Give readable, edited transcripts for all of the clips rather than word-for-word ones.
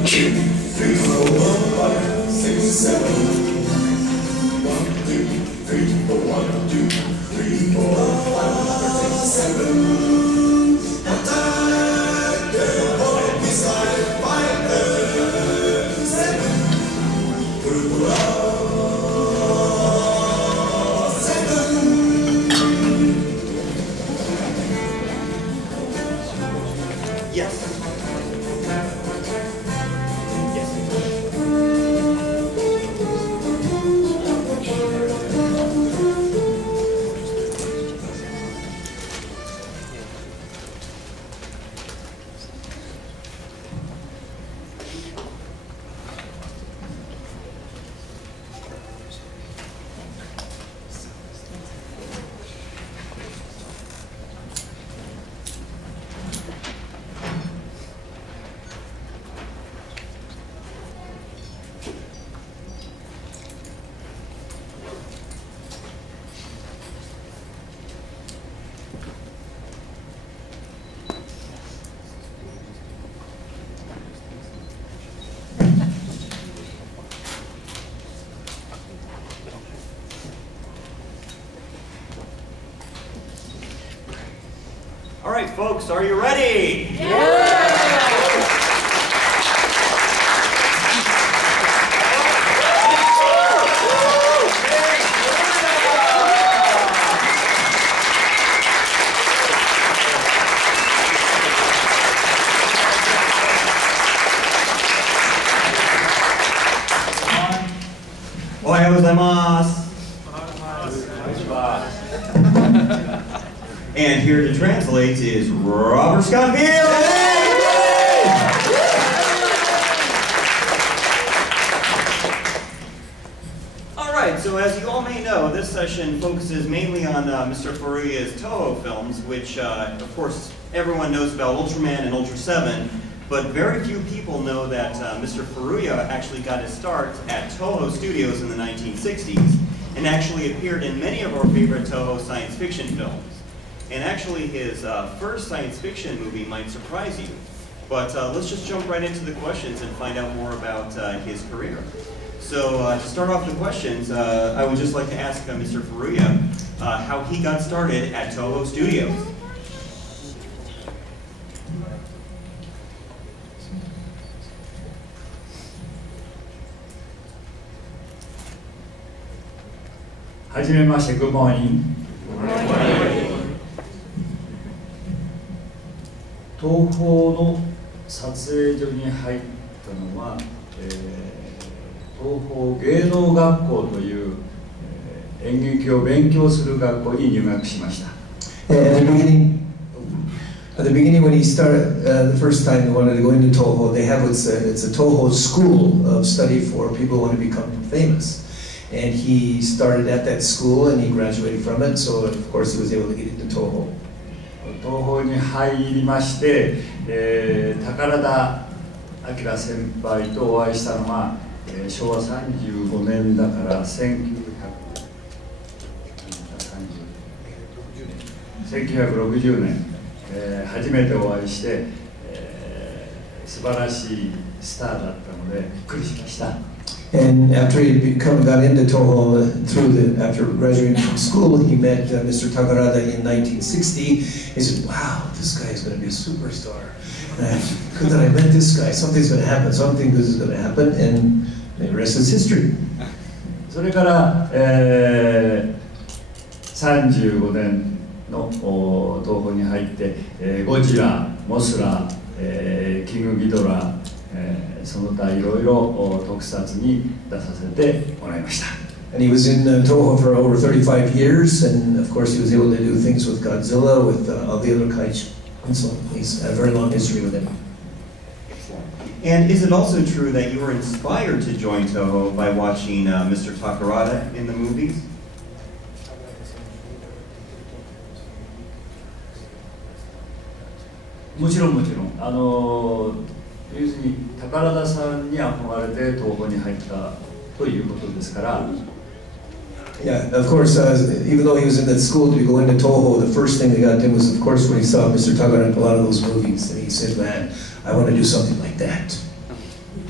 3, 4, 1, 5, 6, 7. 1, 2, 3, 4, 1, 2, 3, 4, 5, 6, 7. Attack the home missile fighter 7. Furuya 7. Yes. All right, folks, are you ready? Yeah! Ohayou gozaimasu. And here to translate is Robert Scottfield. All right, so as you all may know, this session focuses mainly on Mr. Furuya's Toho films, which, of course, everyone knows about Ultraman and Ultra 7, but very few people know that Mr. Furuya actually got his start at Toho Studios in the 1960s, and actually appeared in many of our favorite Toho science fiction films. And actually his first science fiction movie might surprise you. But let's just jump right into the questions and find out more about his career. So to start off the questions, I would just like to ask Mr. Furuya how he got started at Toho Studios. Hajimemashite, good morning. Good morning. 東宝の撮影所に入ったのは、東宝芸能学校という、演劇を勉強する学校に入学しました。At the beginning, when he started, the first time he wanted to go into Toho, they have it's a Toho school of study for people who want to become famous. And he started at that school and he graduated from it, so of course he was able to get into Toho. 東宝に入りまして、宝田明先輩とお会いしたのは、昭和35年だから1960年、初めてお会いして、素晴らしいスターだったのでびっくりしました。And after he got into Toho after graduating from school, he met Mr. Takarada in 1960. He said, "Wow, this guy is going to be a superstar. Good that I met this guy. Something's going to happen. Something good is going to happen." And the rest is history. それから、35年の東宝に入って、ゴジラ、モスラ、キングギドラ。その他いろいろ特撮に出させてもらいました。And he was in Toho for over 35 years, and of course he was able to do things with Godzilla, with all the other kaiju. And so he's a very long history with him. And is it also true that you were inspired to join Toho by watching Mr. Takarada in the movies? もちろんもちろん。要するに宝田さんに憧れて東宝に入ったということですから。Yeah, of course, even though he was in that school to go into Toho, the first thing that got him was, of course, when he saw Mr. Takarada in a lot of those movies, and he said, "Man, I want to do something like that."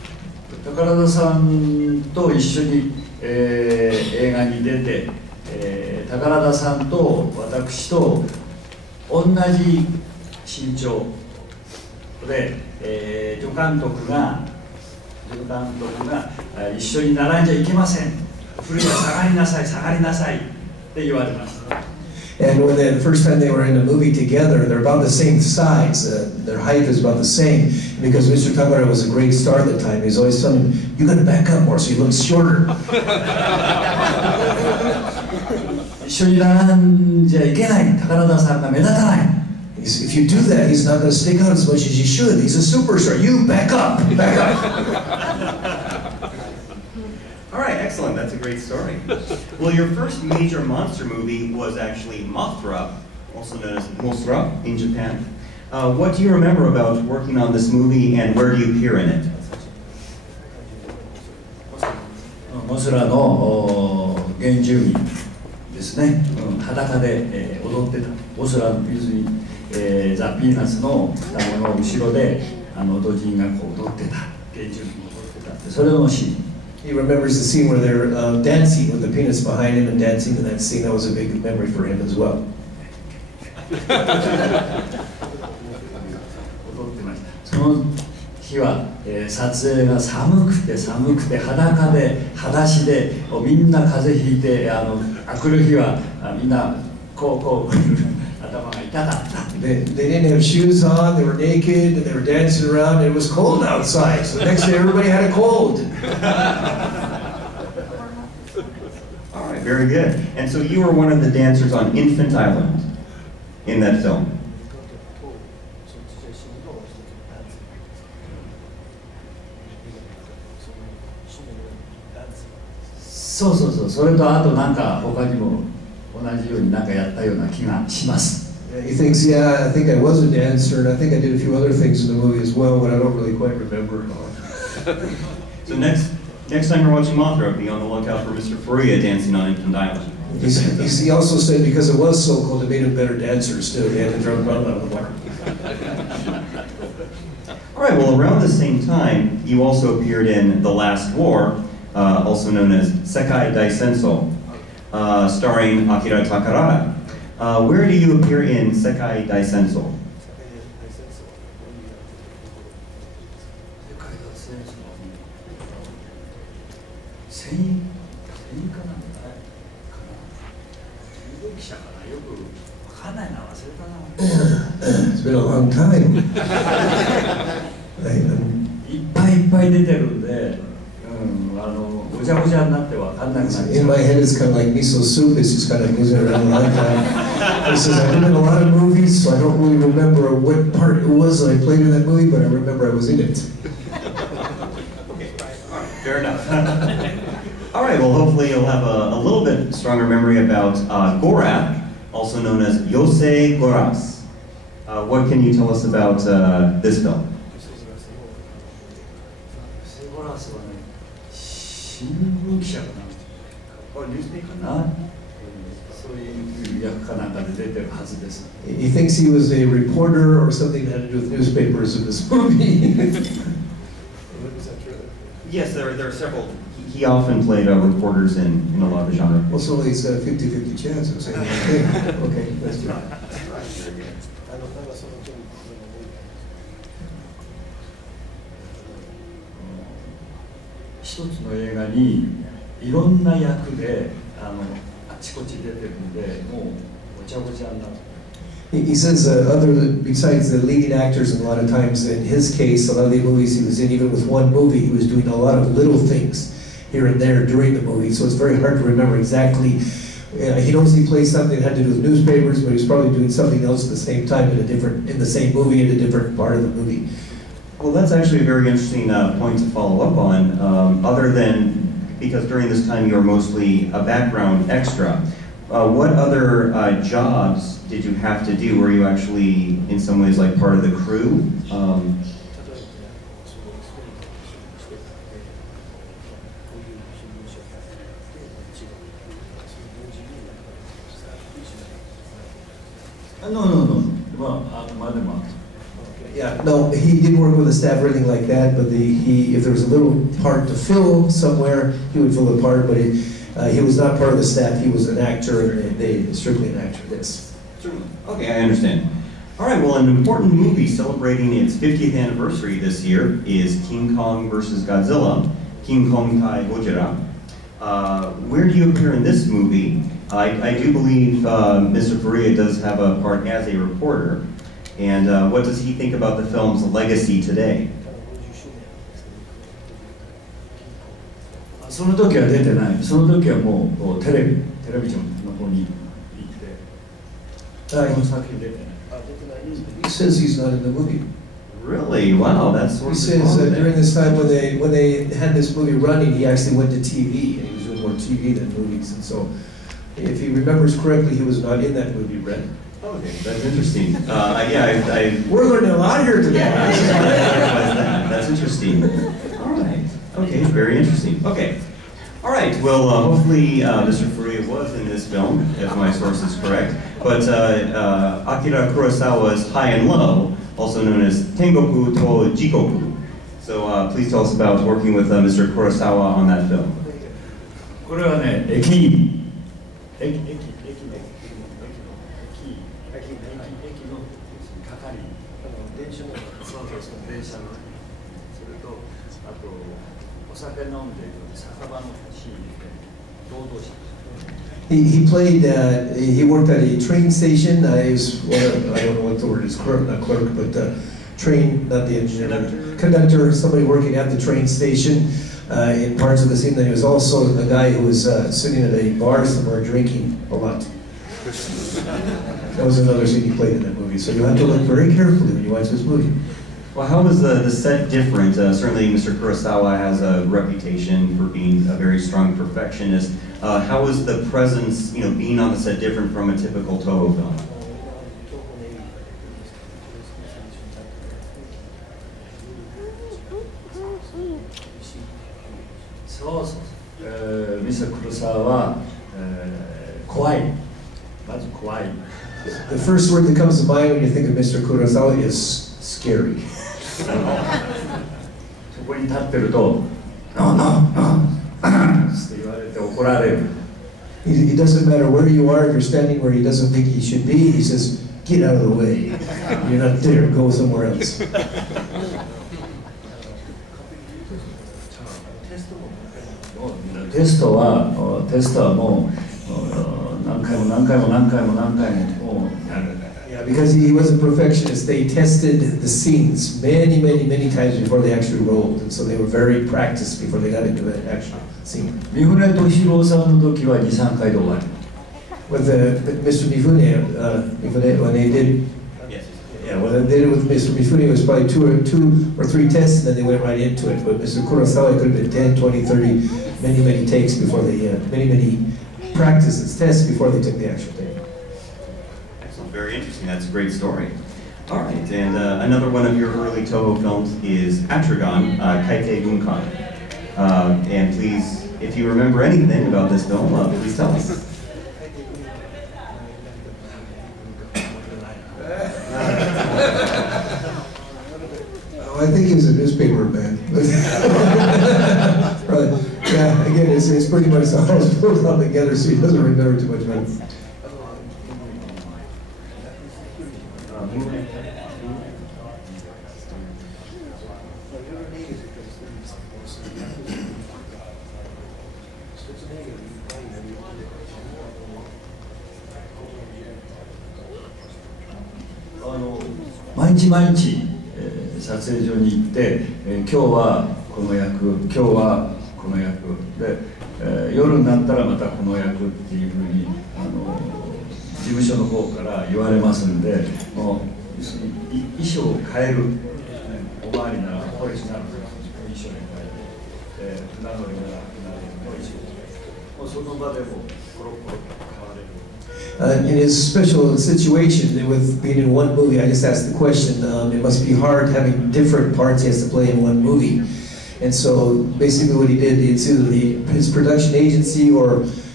宝田さんと一緒に、映画に出て、宝田さんと私と同じ身長で、助監督が一緒に並んじゃいけません、古谷下がりなさい下がりなさいって言われました。And when the first time they were in a movie together, they're about the same size. Their height is about the same. Because Mr. Takara was a great star at the time, he was always telling him, "You got to back up more," so he looks shorter. 一緒に並んじゃいけない、宝田さんが目立たない。If you do that, he's not going to stick out as much as he should. He's a superstar. You back up, back up. All right, excellent. That's a great story. Well, your first major monster movie was actually Mothra, also known as Mothra in Japan. What do you remember about working on this movie, and where do you appear in it? モスラの原住民ですね、裸で、踊ってた。モスラの要するに、ザ・ピーナッツの双子の後ろでドジンがこう踊ってた、原住民が踊ってたって、それのシーン。He remembers the scene where they're dancing with the peanuts behind him and dancing in that scene. That was a big memory for him as well. その日は、撮影が寒くて裸で裸足でみんな風邪ひいて来る日はみんなこう頭が痛かった。They didn't have shoes on, they were naked, and they were dancing around, and it was cold outside. So the next day everybody had a cold. All right, very good. And so you were one of the dancers on Infant Island in that film. そうそうそう、それとあとなんか他にも同じようになんかやったような気がします。He thinks, yeah, I think I was a dancer, and I think I did a few other things in the movie as well, but I don't really quite remember. So next time you're watching Mothra, be on the lookout for Mr. Furuya dancing on Infant Island. He also said because it was so cold, it made him better dancers too. He had to throw them out of the water. All right, well, around the same time, you also appeared in The Last War, also known as Sekai Daisenso, starring Akira Takarada. Where do you appear in Sekai Daisenso? 記者かな、よくわかんないな、忘れたな。It's been a long time. いっぱいいっぱい出てるんで、ごちゃごちゃになってわかんなくなっちゃう。In my head, it's kind of like miso soup. It's just kind of moving around a lot of time. He says, I've been in a lot of movies, so I don't really remember what part it was that I played in that movie, but I remember I was in it. Fair enough. All right, well, hopefully you'll have a little bit stronger memory about Gorak, also known as Yosei Goras. What can you tell us about this film? 新聞記者かな、ニュースペーパーかな、そういう役かなんかで出てるはずです。He thinks he was a reporter or something that had to do with newspapers in this movie. Yes, there are several. He often played reporters in a lot of the genre. Well, so he's got a 50-50 chance of saying anything. Okay, let's do it. 一つの映画にいろんな役であちこち出てるんで、もうごちゃごちゃになって。He says besides the leading actors, and a lot of times in his case, a lot of the movies he was in, even with one movie, he was doing a lot of little things here and there during the movie, so it's very hard to remember exactly. He knows he played something that had to do with newspapers, but he's probably doing something else at the same time in the same movie in a different part of the movie. Well, that's actually a very interesting point to follow up on, other than, because during this time you were mostly a background extra. What other jobs did you have to do? Were you actually, in some ways, like part of the crew? No. まあ、まあでも。Yeah, Yeah, no, he didn't work with the staff or anything like that, but if there was a little part to fill somewhere, he would fill the part, but he was not part of the staff, he was an actor, and strictly an actor, yes. Certainly. Okay, I understand. All right, well, an important movie celebrating its 50th anniversary this year is King Kong vs. Godzilla, King Kong Tai Gojira. Where do you appear in this movie? I do believe Mr. Furuya does have a part as a reporter. And what does he think about the film's legacy today? その時は出てない。その時はもうテレビジョンの方に行って、その作品出てない。He says he's not in the movie. Really? Wow, that's sort He of says that during this time when they had this movie running, he actually went to TV, and he was doing more TV than movies. And so, if he remembers correctly, he was not in that movie, Red. Okay, that's interesting. Yeah, We're learning a lot here today. That's interesting. All right. Okay, very interesting. Okay. All right. Well, hopefully Mr. Furuya was in this film, if my source is correct. But Akira Kurosawa's High and Low, also known as Tengoku to Jikoku. So please tell us about working with Mr. Kurosawa on that film. これはね、駅の係。電車のそれとあとお酒飲んでいる酒場のシーンで労働者。He worked at a train station. I don't know what the word is, not clerk, but train, not the engineer, conductor, somebody working at the train station in parts of the scene. Then he was also a guy who was sitting at a bar somewhere drinking a lot. That was another scene he played in that movie. So you have to look very carefully when you watch this movie. Well, how was the set different? Certainly Mr. Kurosawa has a reputation for being a very strong perfectionist. How was the presence, being on the set different from a typical Toho film? そうそう。ミスター・クロサワは怖い。まず怖い。The first word that comes to mind when you think of Mr. Kurosawa is scary. そこに立ってると、No, no, no. って言われて怒られる。It doesn't matter where you are, if you're standing where he doesn't think he should be, he says, get out of the way. You're not there, go somewhere else. テストはもう何回もやる。Yeah, because he was a perfectionist, they tested the scenes many times before they actually rolled, and so they were very practiced before they got into an actual scene. 三船敏郎さんの時は2、3回で終わり。With Mr. Mifune, when they did, when they did it with Mr. Mifune, it was probably two or three tests, and then they went right into it. But Mr. Kurosawa, it could have been 10, 20, 30, many takes before they, many practices, tests before they took the actual take. Excellent, very interesting. That's a great story. All right, and another one of your early Toho films is Atragon, Kaite Gunkan. And please, if you remember anything about this film, please tell us. I think he was a newspaper man. Right. Yeah, again, it's pretty much all pulled all together, so he doesn't remember too much about it.毎日撮影所に行って、今日はこの役、今日はこの役で、夜になったらまたこの役っていうふうに事務所の方から言われますんで、もう衣装を変える、おまわりならポリスなら衣装に変えて、船乗りなら船乗りの衣装、もうその場でもコロコロ変われる。In his special situation with being in one movie, I just asked the question, it must be hard having different parts he has to play in one movie. And so basically what he did, it's either his production agency or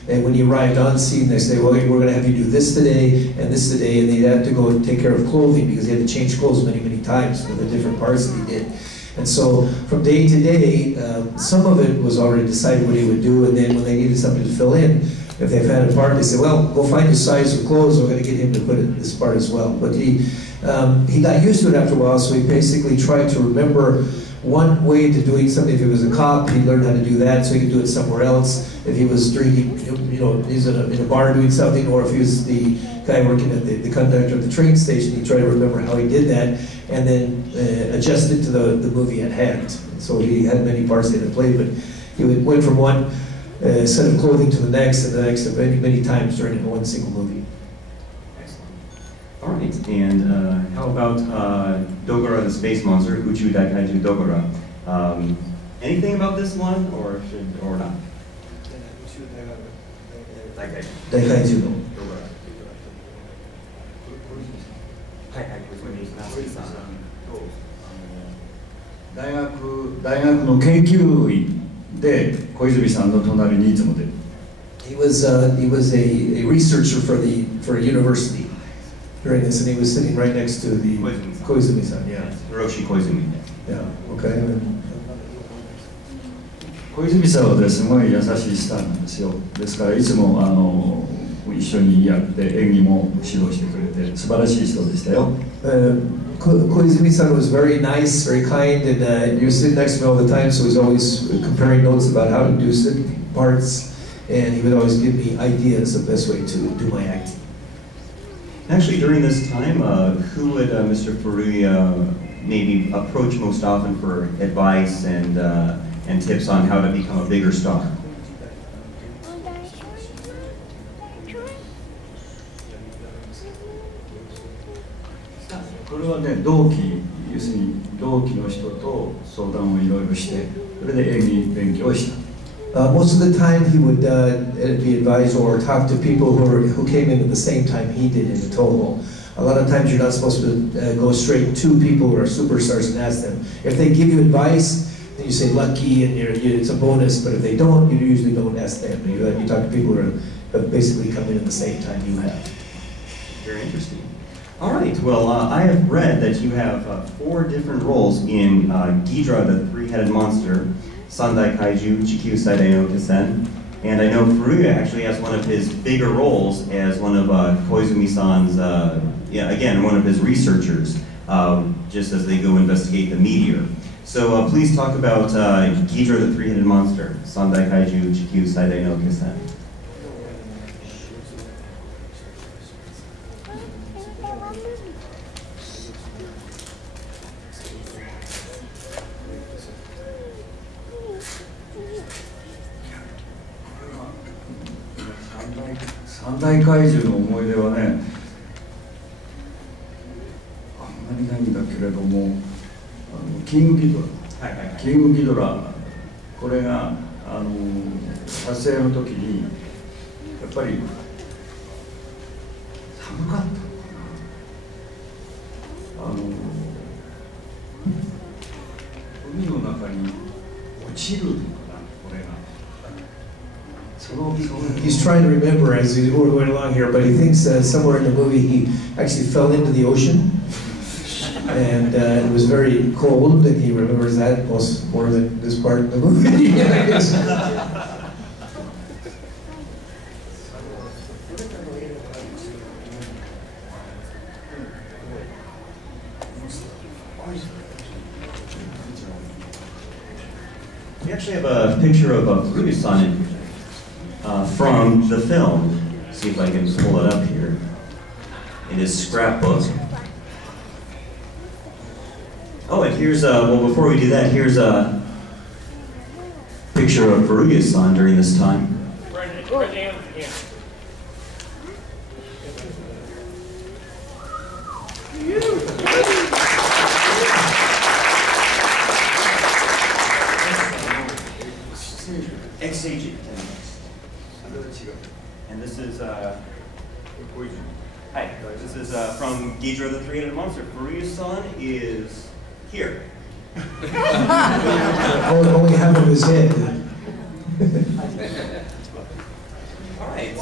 And when he arrived on scene, they say, well, we're going to have you do this today and this today, and they'd have to go and take care of clothing because he had to change clothes many, many times for the different parts that he did. And so from day to day, some of it was already decided what he would do, and then when they needed somebody to fill in, if they've had a part, they say, well, go find his size of clothes, we're going to get him to put in this part as well. But he got used to it after a while, so he basically tried to remember one way to doing something. If he was a cop, he learned how to do that so he could do it somewhere else. If he was drinking, he's in a bar doing something, or if he was the guy working at the conductor at the train station, he tried to remember how he did that and then adjust it to the movie at hand. So he had many parts he had to play, but he went from one set of clothing to the next and the next many, many times during one single movie. Excellent. All right, and how about Dogora the Space Monster, Uchu Daikaiju Dogora? Anything about this one, or not? Daikaiju no. 大学の研究員で小泉さんの隣にいつも出る。He was a researcher for a university during this, and he was sitting right next to the Koizumi-san. Yeah. Hiroshi Koizumi. Yeah. Okay. 小泉さんはですごい優しいスターなんですよ。ですからいつも一緒にやって演技も指導してくれて素晴らしい人でしたよ。Koizumi-san was very nice, very kind, and he was sitting next to me all the time, so he was always comparing notes about how to do certain parts, and he would always give me ideas of the best way to do my acting. Actually, during this time, who would Mr. Furuya maybe approach most often for advice and tips on how to become a bigger star? これはね、同期、要するに同期の人と相談をいろいろして、それで演技勉強をした。Most of the time he would be advised or talk to people who came in at the same time he did in Toho. A lot of times you're not supposed to go straight to people who are superstars and ask them. If they give you advice, then you say lucky and it's a bonus, but if they don't, you usually don't ask them. You talk to people who have basically come in at the same time you have. Very interesting. All right, well, I have read that you have 4 different roles in Ghidra, the three-headed monster, Sandai Kaiju, Chikyu Saidai no Kisen, and I know Furuya actually has one of his bigger roles as one of Koizumi-san's, again, one of his researchers, just as they go investigate the meteor. So please talk about Ghidra, the three-headed monster, Sandai Kaiju, Chikyu Saidai no Kisen.三大怪獣の思い出はね、あんまりないんだけれども、キングギドラ、キングギドラ、これが撮影の時にやっぱり寒かったのかな。海の中に落ちるのかな、これが。He's trying to remember as we're going along here, but he thinks somewhere in the movie he actually fell into the ocean, and it was very cold, and he remembers that more than this part of the movie. We actually have a picture of Furuya-san from the film. See if I can pull it up here. In his scrapbook. Oh, and here's well, before we do that, here's a picture of Furuya-san during this time. Ex-agent. And this is hi. This is from Ghidra the Three-Headed Monster. Furuya-san is here. Only half of his head.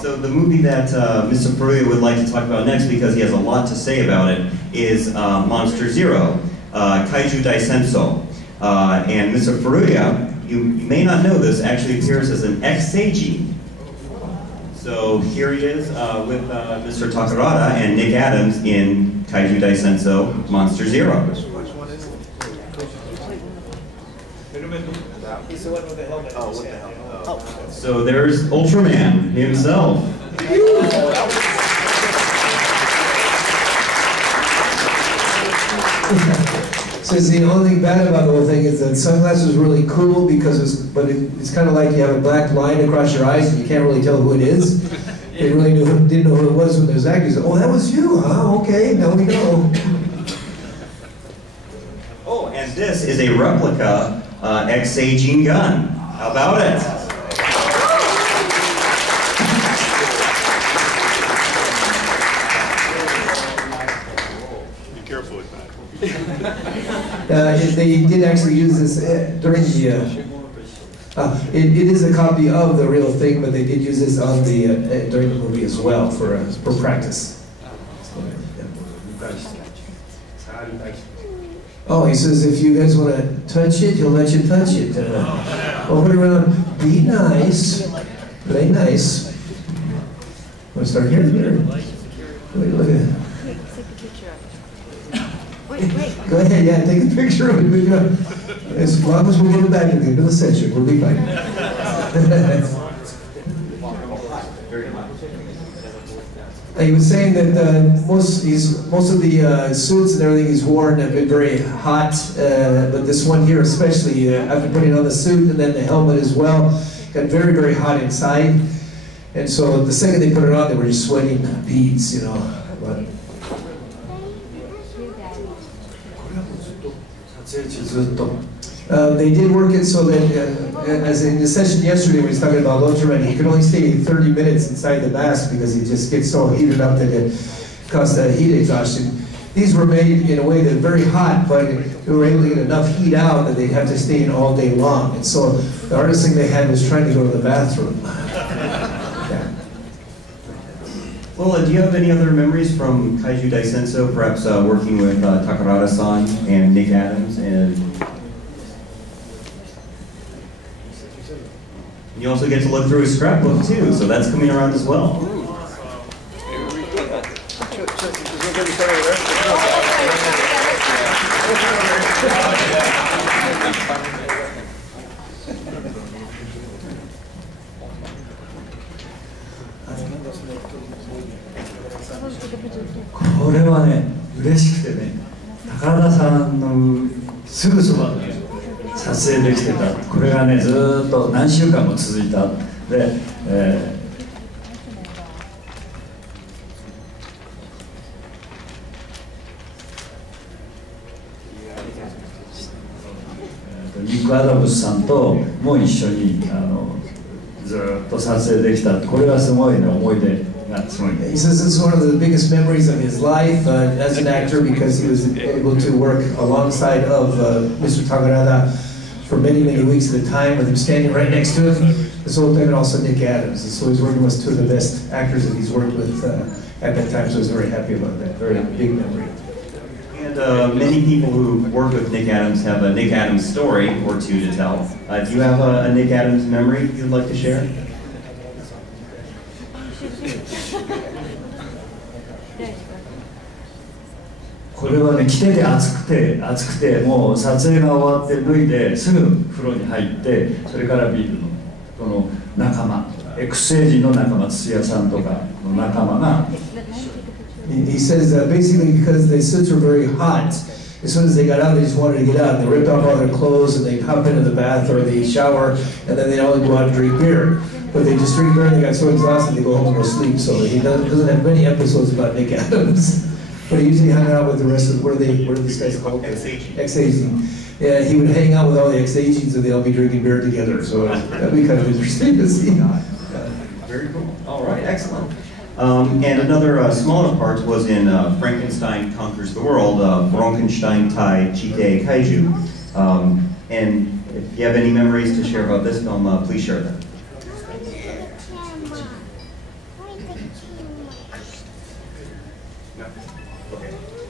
So the movie that Mr. Furuya would like to talk about next, because he has a lot to say about it, is Monster Zero, Kaiju Daisenso. And Mr. Furuya, you may not know this, actually appears as an ex-Seiji. So here he is with Mr. Takarada and Nick Adams in Kaiju Daisenso Monster Zero. He's the one with the helmet. Oh, with the helmet. Oh. So there's Ultraman himself. Says the only thing bad about the whole thing is that sunglasses is really cool because it's kind of like you have a black line across your eyes and you can't really tell who it is. They really didn't know who it was when there was actors. Oh, that was you, huh? Okay, now we know. Oh, and this is a replica ex-Seijin gun. How about it? Be careful with that. They did actually use this during the. It is a copy of the real thing, but they did use this on the during the movie as well for practice. Oh, he says if you guys want to touch it, he'll let you touch it. Over around, be nice, play nice. Want to start here? Look at it. Wait. Go ahead, yeah, take a picture of it. As long as we get it back into the session, we'll be fine. He was saying that most of the suits and everything he's worn have been very hot, but this one here especially, after putting on the suit and then the helmet as well, got very, very hot inside. And so the second they put it on, they were just sweating beads, you know. But they did work it so that, as in the session yesterday when he was talking about Ultraman, he could only stay 30 minutes inside the mask because he just gets so heated up that it caused heat exhaustion. These were made in a way that very hot, but they were able to get enough heat out that they'd have to stay in all day long. And so the hardest thing they had was trying to go to the bathroom. Yeah. Well, do you have any other memories from Kaiju Daisenso, perhaps working with Takarada-san and Nick Adams? And you also get to look through his scrapbook too, so that's coming around as well.これはね、嬉しくてね、高田さんのすぐそばで撮影できてた。これがね、ずーっと何週間も続いた。で、ニック・アダムスさんとも一緒にずーっと撮影できた。これはすごいね、思い出。He says it's one of the biggest memories of his life as an actor because he was able to work alongside of Mr. Takarada for many, many weeks at a time with him standing right next to him this whole time, and also Nick Adams. And so he's working with two of the best actors that he's worked with at that time, so I was very happy about that. Very big memory. And many people who work with Nick Adams have a Nick Adams story or two to tell. Do you have a Nick Adams memory you'd like to share? これはね、着てて暑くてもう撮影が終わって脱いですぐ風呂に入ってそれからビールのこの仲間 X 星人の仲間土屋さんとかの仲間が He says that basically because the suits were very hot, as soon as they got out, they just wanted to get out. They ripped off all their clothes and they hop into the bath or they shower and then they all go out and drink beer. But they just drink beer and they got so exhausted they go home and go sleep. So he doesn't have many episodes about Nick Adams. But he usually hung out with the rest of what are these guys called? Ex-Asian. Yeah, he would hang out with all the ex-Asians and they'll be drinking beer together. So that'd be kind of interesting to see. Very cool. All right, excellent. And another smaller part was in Frankenstein Conquers the World, Frankenstein Tai Chite Kaiju. And if you have any memories to share about this film, please share them.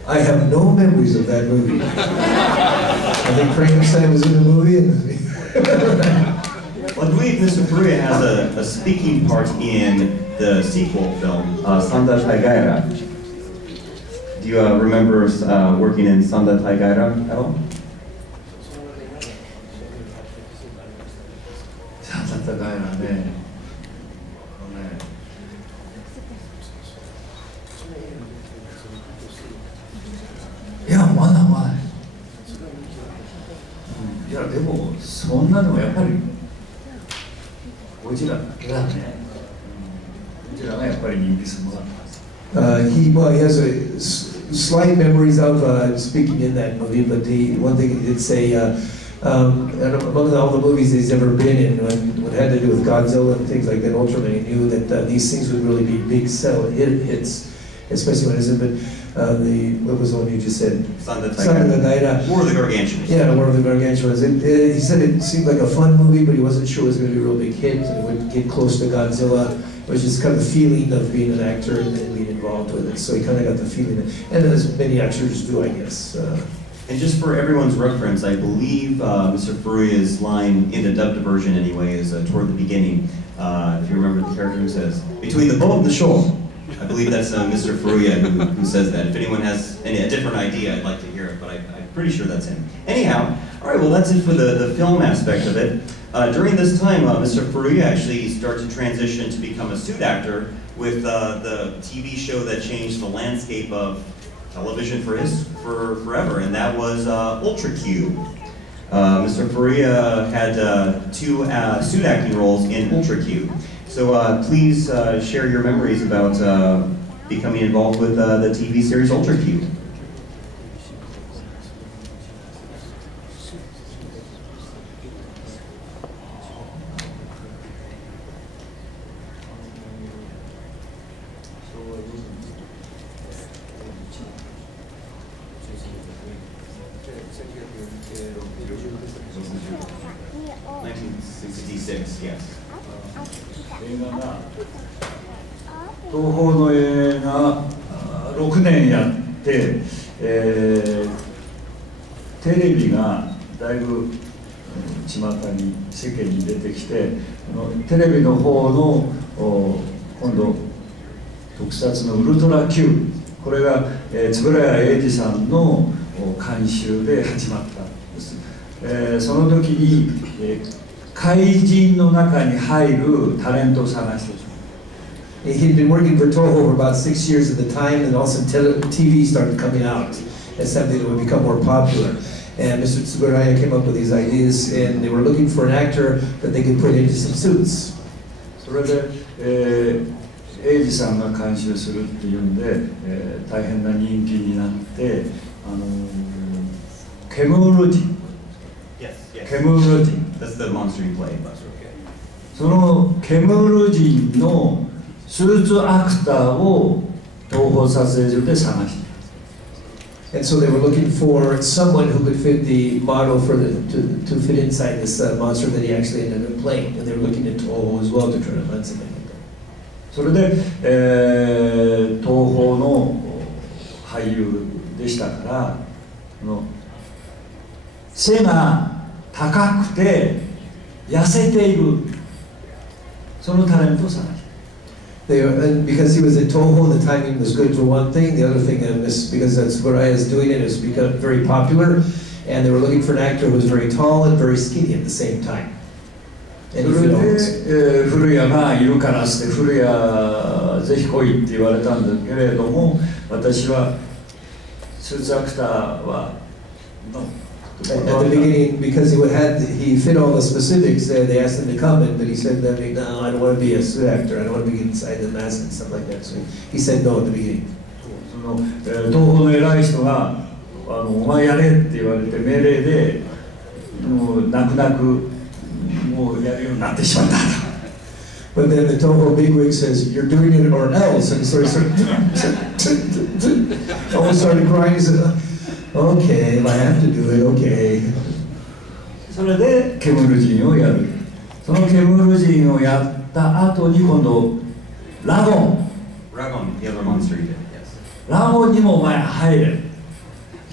I have no memories of that movie. I think Frankenstein was in the movie. Well, I believe Mr. Furuya has a speaking part in the sequel film, Sanda Taigaira. Do you remember working in Sanda Taigaira at all? Sanda Taigaira ね。いや、まだまだ。いや、でも、そんなのやっぱり、ゴジラだけだね。ゴジラがやっぱり人気するのだった。He has slight memories of speaking in that movie, but one thing he did say, among all the movies he's ever been in, when it had to do with Godzilla and things like that, Ultraman, he knew that these things would really be big hits, especially when it's in, but what was the one you just said? Sanda Taigaira. War of the Gargantuans. Yeah, War of the Gargantuans. He said it seemed like a fun movie, but he wasn't sure it was going to be a real big hit, and it would get close to Godzilla. It was just kind of the feeling of being an actor and being involved with it. So he kind of got the feeling, and as many actors do, I guess. And just for everyone's reference, I believe Mr. Furuya's line, in the dubbed version anyway, is toward the beginning. If you remember the character who says, "Between the boat and the shore." I believe that's Mr. Furuya who says that. If anyone has a different idea, I'd like to hear it, but I'm pretty sure that's him. Anyhow, all right, well, that's it for the film aspect of it. During this time, Mr. Furuya actually started to transition to become a suit actor with the TV show that changed the landscape of television for forever, and that was Ultra Q. Mr. Furuya had 2 suit acting roles in Ultra Q. So please share your memories about becoming involved with the TV series Ultra Q. Yes. 映画が東宝の映画6年やって、テレビがだいぶ巷に世間に出てきて、テレビの方の今度特撮のウルトラ Q、 これが円谷英二さんの監修で始まったんです。その時に怪人の中に入るタレントを探してた。He'd been working for Toho for about 6 years at the time, and also TV started coming out as something that would become more popular. And Mr. Tsuburaya came up with these ideas, and they were looking for an actor that they could put into some suits. それで、英二さんが監修するっていうんで、大変な人気になって、ケムール人。ケムール人。That's the monster you play. そのケムール人のスーツアクターを東宝撮影所で探して。And so they were looking for someone who could fit the model to fit inside this monster that he actually ended up playing. And they were looking at Toho as well to try to find something like that. それで、東宝の俳優でしたから、背が高くて痩せているそのタレントを探して。And because he was at Toho, the timing was good for one thing. The other thing is because Tsuburaya is doing it, it's become very popular, and they were looking for an actor who was very tall and very skinny at the same time. それで、古谷がいるからって古谷ぜひ来いって言われたんだけれども、私はスーツアクターはAt the beginning, because he fit all the specifics, they asked him to come in, but he said, "No, I don't want to be a suit actor. I don't want to be inside the mask and stuff like that." So he said no at the beginning. 東宝の偉い人がお前やれって言われて命令でもう泣く泣くもうやるようになってしまった。But then the Toho bigwig says, "You're doing it or else," and so he almost started crying. He said, "Okay, if I have to do it, okay." それでケムル人をやる。そのケムル人をやった後に今度ラゴン。Ragon, the other monster you did, yes. ラゴンにもお前入れ。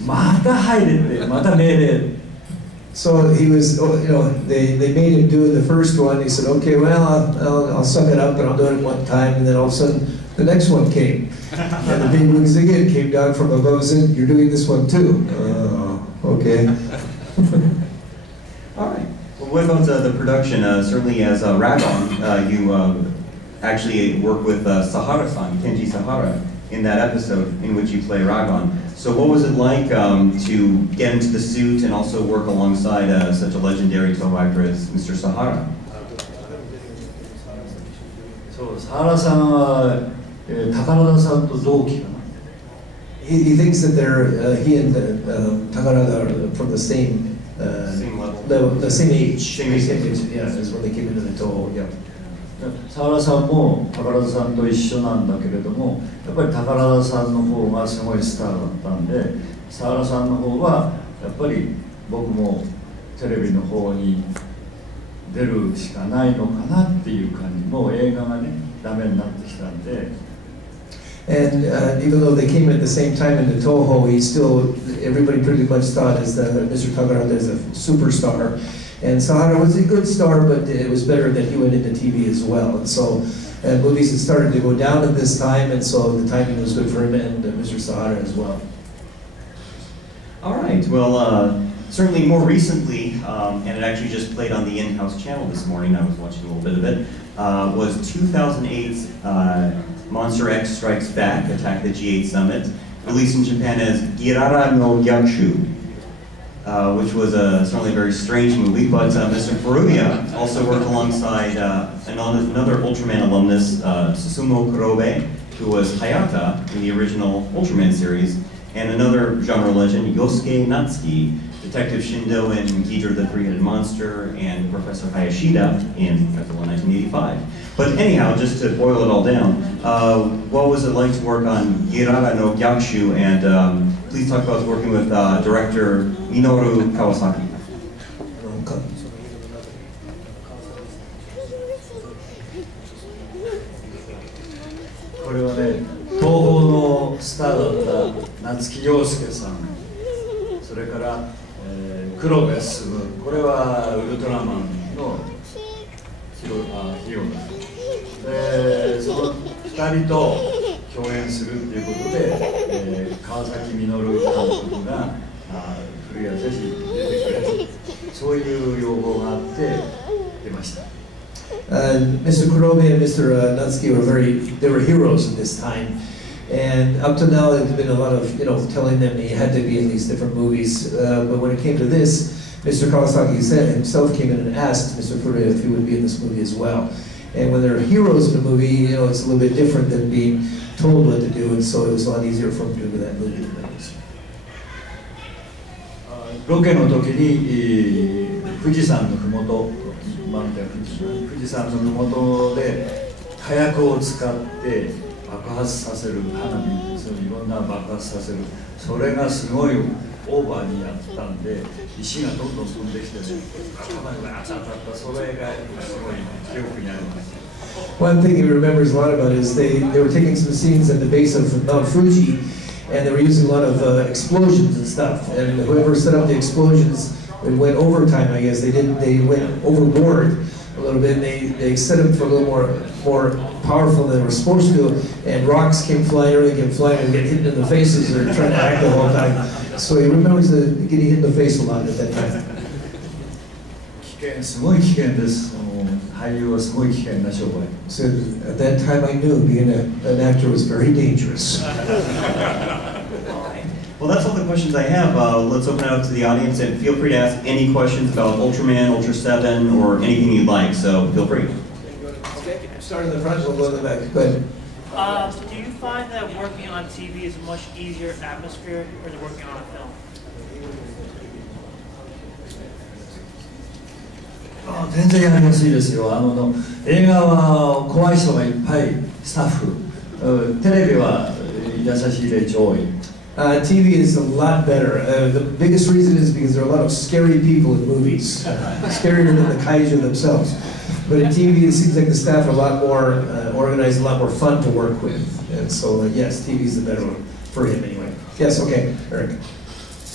また入れってまた命令。 So he was, they made him do the first one. He said, okay, well, I'll suck it up and I'll do it one time. And then all of a sudden, the next one came. And the big wigs again came down from above and said, you're doing this one too. Okay. All right. Well, what about the production? Certainly as Ragon, you actually work with Sahara-san, Kenji Sahara, in that episode in which you play Ragon. So what was it like to get into the suit and also work alongside such a legendary Toho actor as Mr. Sahara? そう、Sahara さんは、宝田さんと同期かな。 He thinks that he and Takarada are from the same level. The same age. Same age. Yeah, as when they came into the Toho. Yeah. サハラさんも宝田さんと一緒なんだけれども、やっぱり宝田さんの方がすごいスターだったんで、サハラさんの方はやっぱり僕もテレビの方に出るしかないのかなっていう感じ、もう映画がねダメになってきたんで。 And even though they came at the same time in the Toho, everybody pretty much thought Mr. Takarada is a superstar. And Sahara was a good star, but it was better that he went into TV as well. And so movies had started to go down at this time, and so the timing was good for him and Mr. Sahara as well. All right. Well, certainly more recently, and it actually just played on the in-house channel this morning, I was watching a little bit of it, was 2008's Monster X Strikes Back, Attack the G8 Summit, released in Japan as Girara no Gyakushu. Which was certainly a very strange movie, but Mr. Furuya also worked alongside another Ultraman alumnus, Susumu Kurobe, who was Hayata in the original Ultraman series, and another genre legend, Yosuke Natsuki, Detective Shindo in Ghidorah the Three-Headed Monster, and Professor Hayashida in Godzilla 1985. But anyhow, just to boil it all down, what was it like to work on Girara no Gyakushu, and please talk about working with director Minoru Kawasaki. これはね、東宝のスターだった夏木陽介さん、それから、黒部進、これはウルトラマンのヒーローだ。で、その2人と共演するということで、川崎実監督が古谷ぜひ出てくれと、そういう要望があって出ました。Mr. Kurobe and Mr. Natsuki they were heroes in this time. And up to now, there's been a lot of, telling them he had to be in these different movies. But when it came to this, Mr. Kawasaki himself came in and asked Mr. Furuya if he would be in this movie as well. And when there are heroes in a movie, it's a little bit different than being told what to do, and so it was a lot easier for him to do that movie. ロケの時に富士山のふもと、富士山のふもとで火薬を使って爆発させる花火、いろんな爆発させる、それがすごいオーバーにやったんで、石がどんどん飛んできてね、頭にバーッと当たった、それがすごい記憶にあります。One thing he remembers a lot about is they were taking some scenes at the base of Mount Fuji, and they were using a lot of explosions and stuff. And whoever set up the explosions, it went overtime, I guess. They went overboard a little bit. And they set them for a little more powerful than they were supposed to, and rocks came flying, everything came flying, and get hit in the faces. They're trying to act the whole time. So he remembers getting hit in the face a lot at that time. 危険、すごい危険です。俳優はすごい危険な商売。So at that time I knew being an actor was very dangerous. Well, that's all the questions I have. Let's open it up to the audience, and feel free to ask any questions about Ultraman, Ultra 7, or anything you'd like, so feel free. Okay, start in the front, we'll go in the back. Go ahead. Do you find that working on TV is a much easier atmosphere than working on a film? 全然やりやすいですよ。映画は怖い人がいっぱい、スタッフ。テレビは優しい例超多い。TV is a lot better. The biggest reason is because there are a lot of scary people in movies, scarier than the kaiju themselves. But in TV, it seems like the staff are a lot more organized, a lot more fun to work with. And so, yes, TV is the better one for him anyway. Yes, okay, Eric.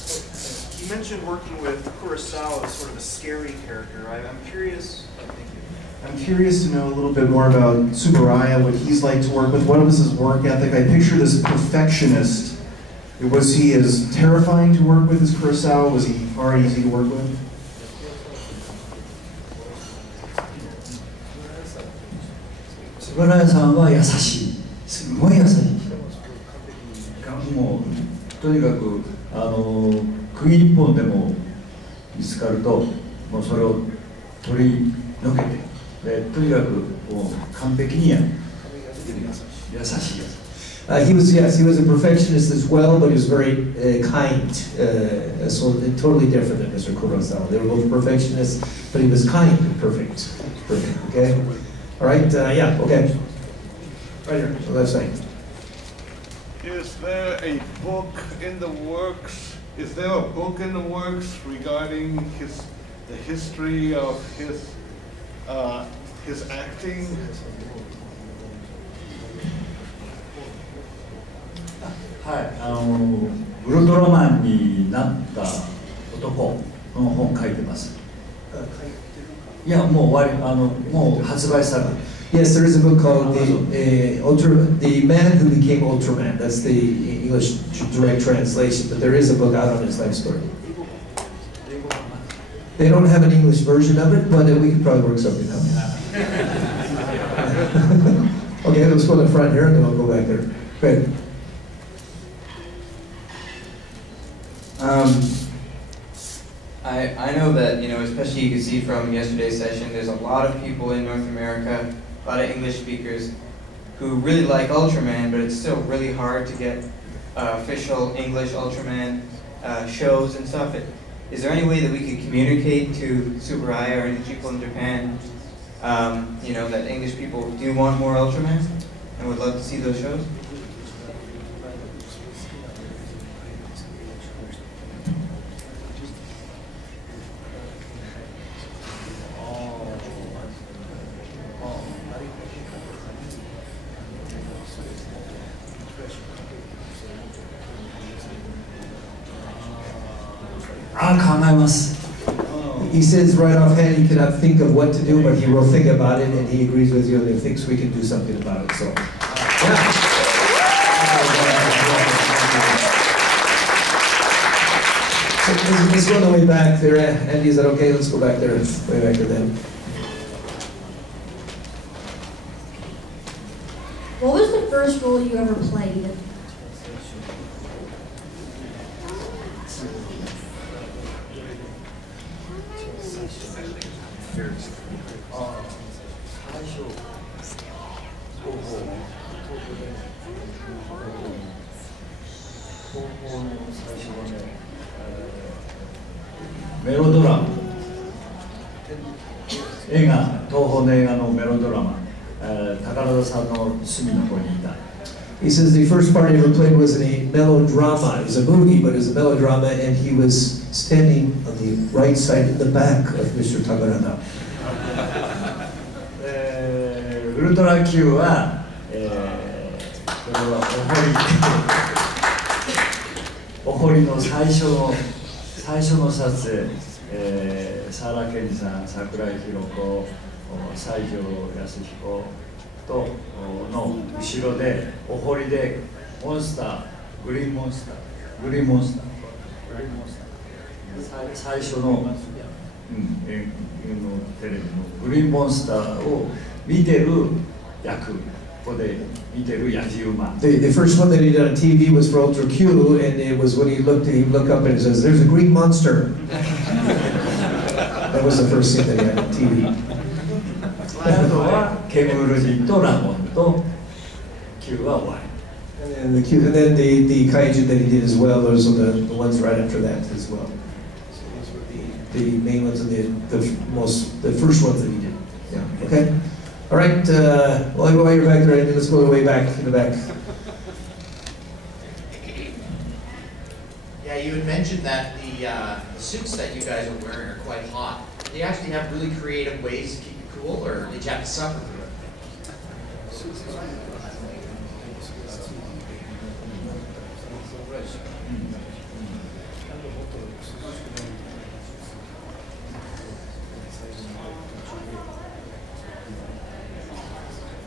You mentioned working with Kurosawa as sort of a scary character. I'm curious. I'm curious to know a little bit more about Tsuburaya, what he's like to work with. What was his work ethic? I picture this perfectionist. Was he as terrifying to work with as Kurosawa? Was he hard, easy to work with? 円谷さんは優しい、すごい優しい人。もうとにかく釘一本でも見つかると、もうそれを取り除けて、でとにかくもう完璧にやる。優しい。He was a perfectionist as well, but he was very kind. So totally different than Mr. Kurosawa. They were both perfectionists, but he was kind and perfect. Perfect. Okay. All right. Yeah. Okay. Right here, the left side. Is there a book in the works? Is there a book in the works regarding the history of his acting? はい、ウルトラマンになった男の本書いてます。いや、もう終わり、もう発売された。Yes, there is a book called The Man Who Became Ultraman. That's the English direct translation, but there is a book out on his life story. They don't have an English version of it, but we could probably work something out. Okay, let's go to the front here, and then I'll go back there. Go ahead. I know that, especially you can see from yesterday's session, there's a lot of people in North America, a lot of English speakers, who really like Ultraman, but it's still really hard to get official English Ultraman shows and stuff. Is there any way that we could communicate to Tsuburaya or any people in Japan, that English people do want more Ultraman and would love to see those shows? He says right offhand he cannot think of what to do, but he will think about it, and he agrees with you and he thinks we can do something about it. So, yeah. Let's go on the way back there. Andy, is that okay? Let's go back there. Way back there then. What was the first role you ever played? Melodrama. 映画、東宝の映画のメロドラマ、宝田さんの隅の方にいた。He says the first part he ever played was in a melodrama. It was a movie, but it was a melodrama, and he was standing on the right side in the back of Mr. Takarada. ウルトラ Q は、これはお堀の最初の撮影、サラケンジさん、桜井宏子、西条康彦との後ろでお堀でモンスター、グリーンモンスター、最初の、テレビのグリーンモンスターを見てる役、ここで見てる野じ馬。The first one that he did on TV was for Ultra Q, and it was when he looked up and he says, "There's a green monster." That was the first scene that he had on TV. あとはケムール人とラモンと Q は終わり。And then the kaiju that he did as well. Those are the ones right after that as well. So those were the main ones and the first ones that he did. Yeah. Okay. All right. While you're back there, Andy, let's go way back in the back. Yeah, you had mentioned that the suits that you guys are wearing are quite hot. Do you actually have really creative ways to keep you cool, or did you have to suffer through it?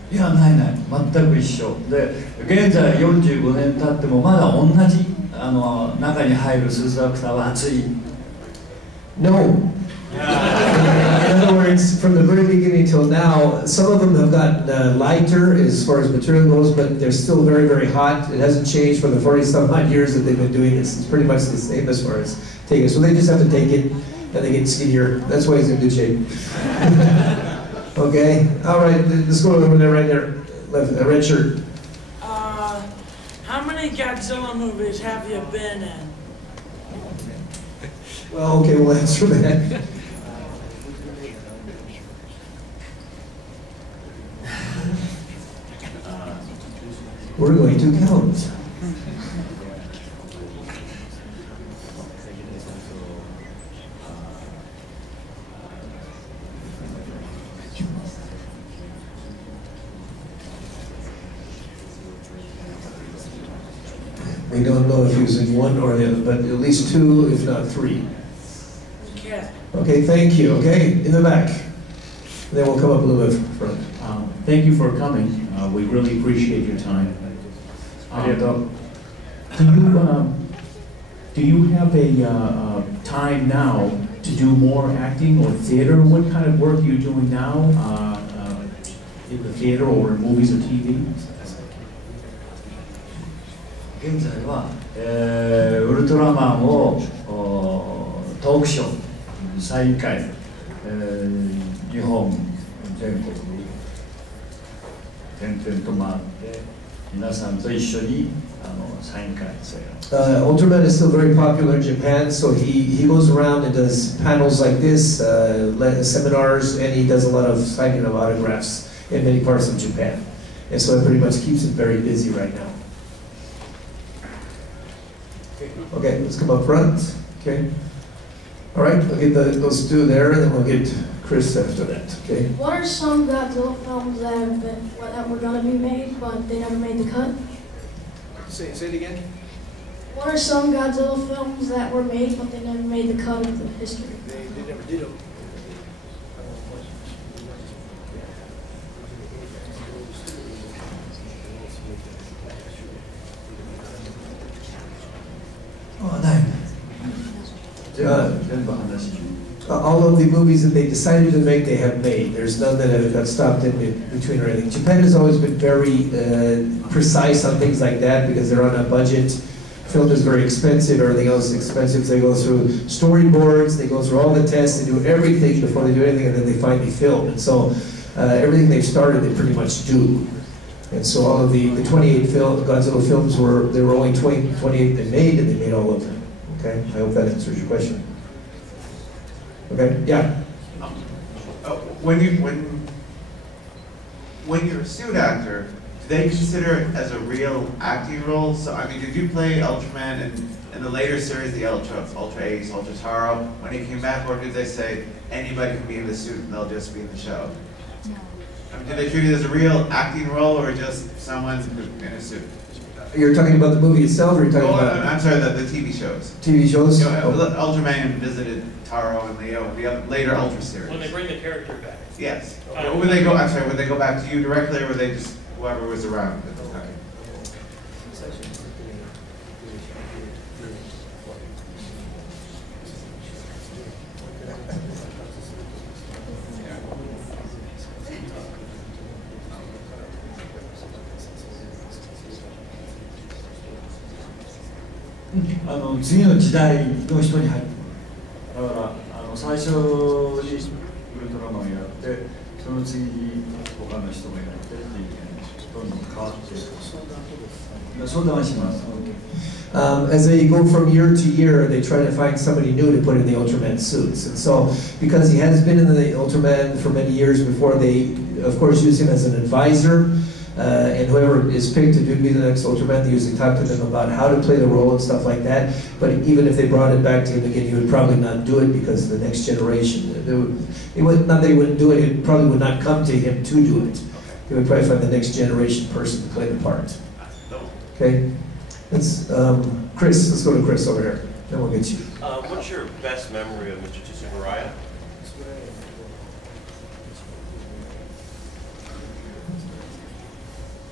いや、ないない、全く一緒で、現在45年経ってもまだ同じ中に入るスーツアクターは熱い。No. In other words, from the very beginning till now, some of them have gotten lighter as far as material goes, but they're still very, very hot. It hasn't changed for the 40-some odd years that they've been doing this. It's pretty much the same as far as taking it. So they just have to take it, and they get skinnier. That's why he's in good shape. Okay? All right, let's go over there, right there. Left, red shirt. How many Godzilla movies have you been in? Well, okay, we'll answer that. We're going to count. We don't know if he was in one or the other, but at least two, if not three. Okay. Okay, thank you. Okay, in the back. And then we'll come up a little bit front. Thank you for coming. We really appreciate your time. Do you have a time now to do more acting or theater? What kind of work are you doing now in the theater or in movies or TV? 現在は、ウルトラマンをトークショー再開、日本全国転々と回って皆さんと一緒に再開する。Ultraman is still very popular in Japan, so he goes around and does panels like this, seminars, and he does a lot of signing of autographs in many parts of Japan. And so it pretty much keeps him very busy right now. Okay, let's come up front. Okay. All right, we'll get those two there, and then we'll get Chris after that. Okay. What are some Godzilla films that were going to be made, but they never made the cut? Say it again. What are some Godzilla films that were made, but they never made the cut of the history? They never did them. All of the movies that they decided to make, they have made. There's none that have got stopped in between or anything. Japan has always been very precise on things like that because they're on a budget. Film is very expensive, everything else is expensive. They go through storyboards, they go through all the tests, they do everything before they do anything, and then they finally film. And so everything they've started, they pretty much do. And so all of the 28 Godzilla films there were only 28 they made, and they made all of them. Okay, I hope that answers your question. Okay, yeah. When you're a suit actor, do they consider it as a real acting role? So I mean, did you play Ultraman in the later series, the Ultra Ace, Ultra Taro, when he came back, or did they say anybody can be in the suit and they'll just be in the show? No. I mean, did they treat it as a real acting role or just someone in a suit? You're talking about the movie itself, or you're talking about? I'm sorry, the TV shows. TV shows? You know, Ultraman visited Taro and Leo in the later Ultra series. When they bring the character back. Yes. Would they go? I'm sorry. Would they go back to you directly, or would they just whoever was around? Okay. Mm-hmm. 次の時代の人に入ってだから最初にウルトラマンをやってその次に他の人もやってっていうどんどん変わって相談はします。As they go from year to year, they try to find somebody new to put in the Ultraman suits. And so, because he has been in the Ultraman for many years before, they, of course, use him as an advisor. And whoever is picked to be the next Ultraman, they usually talk to them about how to play the role and stuff like that. But even if they brought it back to him again, he would probably not do it because the next generation, not that he wouldn't do it, it probably would not come to him to do it. He would probably find the next generation person to play the part. Okay? Let's, Chris, let's go to Chris over here. Then we'll get you. What's your best memory of Mr. Furuya?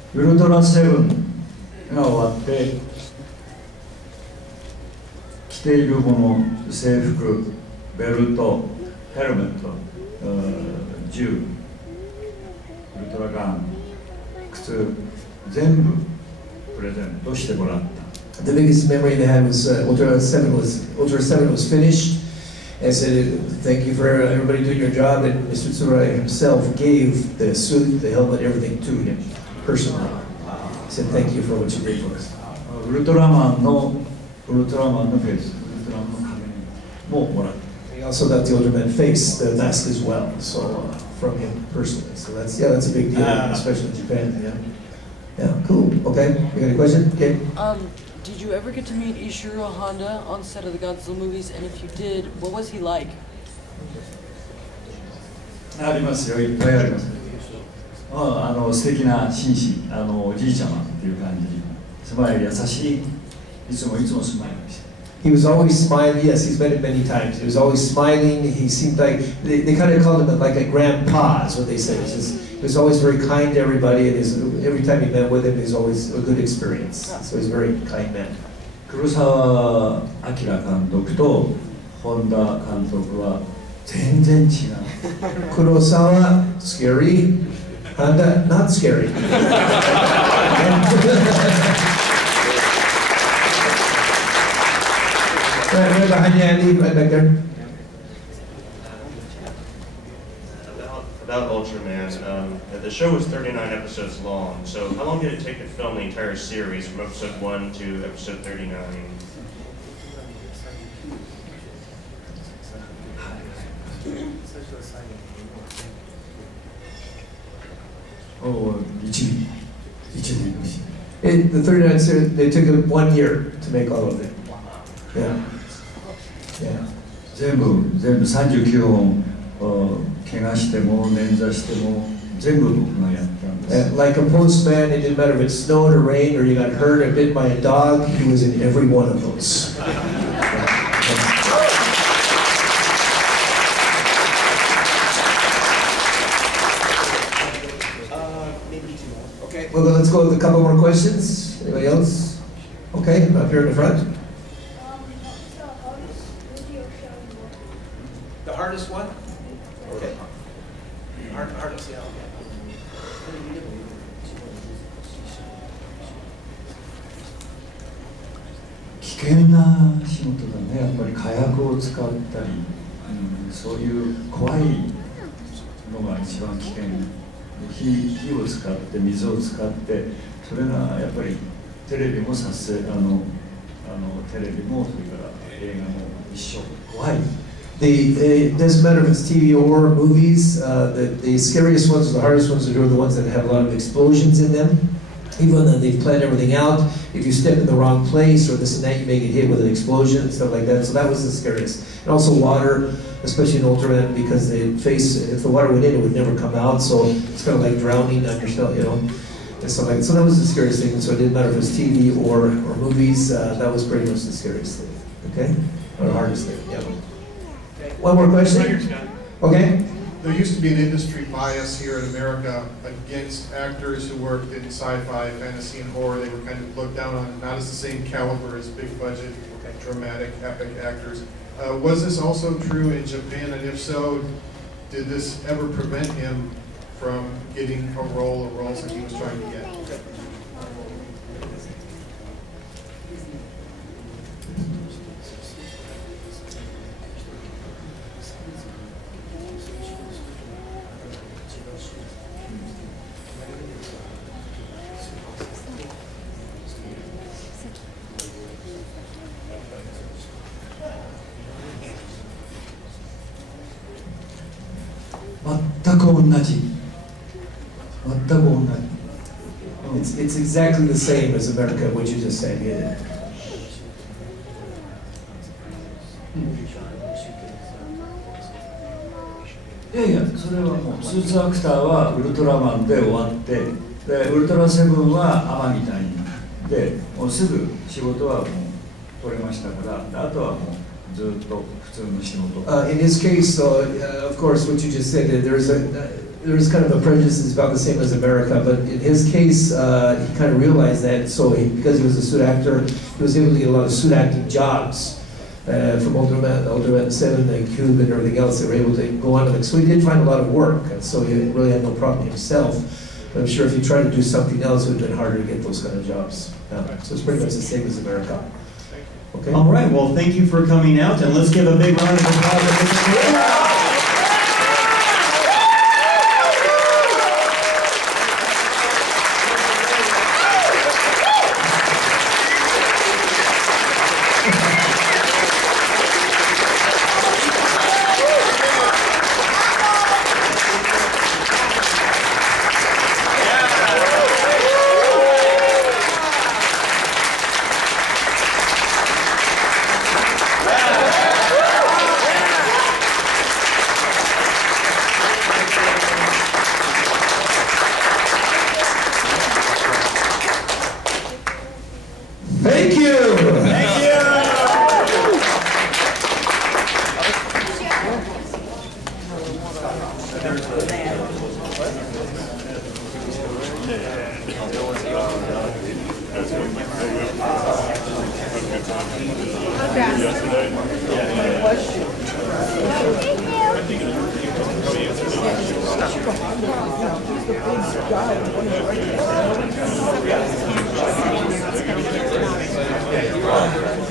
ウルトラセブンが終わって着ているもの、制服、ベルト、ヘルメット、銃、ウルトラガン、靴、全部プレゼントしてもらった。The biggest memory they had was Ultra 7 was finished, and said thank you for everybody doing your job. And Mr. Tsurai himself gave the suit, the helmet, everything to him personally. He said thank you for what you did for us. ウルトラマンのフェイス、ウルトラマンの仮面ももらった。He also got the Ultraman face, the mask as well, so from him personally. So that's a big deal, especially in Japan. Yeah, cool. Okay, you got a question? Okay. Did you ever get to meet Ishiro Honda on set of the Godzilla movies? And if you did, what was he like? ありますよ、いっぱいあります。素敵な紳士、おじいちゃまっていう感じ。スマイル優しい、いつもスマイルでした。He was always smiling. Yes, he's met it many times. He was always smiling. He seemed like they kind of called him like a grandpa. Is what they said. He was always very kind to everybody, and every time he met with him, it was always a good experience. So he's a very kind man. 黒澤明監督と本田監督は全然違う。黒澤 scary, Honda not scary. Right behind you, Andy, right back there. About Ultraman, the show was 39 episodes long, so how long did it take to film the entire series from episode 1 to episode 39? Oh, the 39 series, they took 1 year to make all of it. Yeah. Yeah. 全部39本怪我しても捻挫しても全部僕がやったんです。 And like a postman, it didn't matter if it snowed or rained or you got hurt or bit by a dog, he was in every one of those. Maybe 2 more. Okay. Well, let's go with a couple more questions. Anybody else? Okay, up here in the front. The hardest one? Okay. Hardest, yeah. 危険な仕事だね。やっぱり火薬を使ったり、そういう怖いのが一番危険。火を使って水を使ってそれがやっぱりテレビも撮影テレビもそれから映画も一緒怖い。It doesn't matter if it's TV or movies. The scariest ones, the hardest ones, are the ones that have a lot of explosions in them. Even though they've planned everything out, if you step in the wrong place or this and that, you may get hit with an explosion and stuff like that. So that was the scariest. And also water, especially in Ultraman, because if the water went in, it would never come out. So it's kind of like drowning on yourself, and stuff like that. So that was the scariest thing. So it didn't matter if it was TV or movies. That was pretty much the scariest thing. Okay, or the hardest thing. Yeah. One more question. Okay. There used to be an industry bias here in America against actors who worked in sci-fi, fantasy, and horror. They were kind of looked down on, not as the same caliber as big budget, dramatic, epic actors. Was this also true in Japan? And if so, did this ever prevent him from getting a role or roles that he was trying to get? It's exactly the same as America, what you just said. Yeah. いやいや、それはもうスーツアクターはウルトラマンで終わって、でウルトラセブンは天城隊で、もうすぐ仕事はもう取れましたから、あとはもうずっと普通の仕事。In his case, of course, what you just said, there's there's kind of a prejudice that's about the same as America, but in his case, he kind of realized that, so because he was a suit actor, he was able to get a lot of suit acting jobs. From Ultraman 7 and Cube and everything else, they were able to go on to it. So he did find a lot of work, and so he really had no problem himself. But I'm sure if he tried to do something else, it would have been harder to get those kind of jobs. So it's pretty much the same as America. Okay. All right, well, thank you for coming out, and let's give a big round of applause to Mr. Furuya. Thank you. Thank you. Thank you.